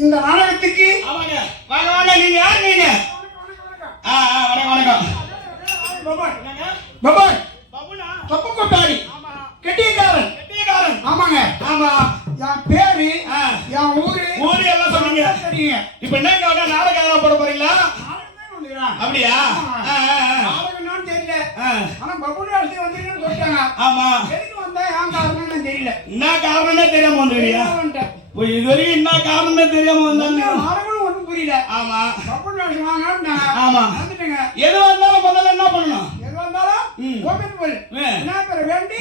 இந்த நாடகத்துக்கு ஆமாங்க. வாங்க வாங்க, நீங்க யார் நீங்க? வணக்கம். பபாய் பாபுனா? தப்பு கொட்டாரி ஆமா. கெட்டியக்காரன். ஆமாங்க. ஆமா. என் பேரு என் ஊரு எல்லாம் சொன்னீங்க. சரிங்க. இப்ப என்ன நாடகம் போட போறீங்களா? அப்படியா? நாடகம் தெரியல. ஆனா பபுனி அடுத்து வந்திருக்கேன்னு சொல்லிட்டாங்க. ஆமா. எதுக்கு வந்தா ஏன் காரணம்னு தெரியல. என்ன காரணமே தெரியாம வந்துருக்கியா? இது வரைக்கும் என்ன காரணமே தெரியாம வந்தாங்க. நாடகம் ஒண்ணும் புரியல. ஆமா. பபுனி அடுத்து வாங்க. ஆமா. வந்துட்டேங்க. எது வந்தாலும் முதல்ல என்ன பண்ணணும்? எது வந்தாலும் கோபித்து போய் என்ன பேர வேண்டி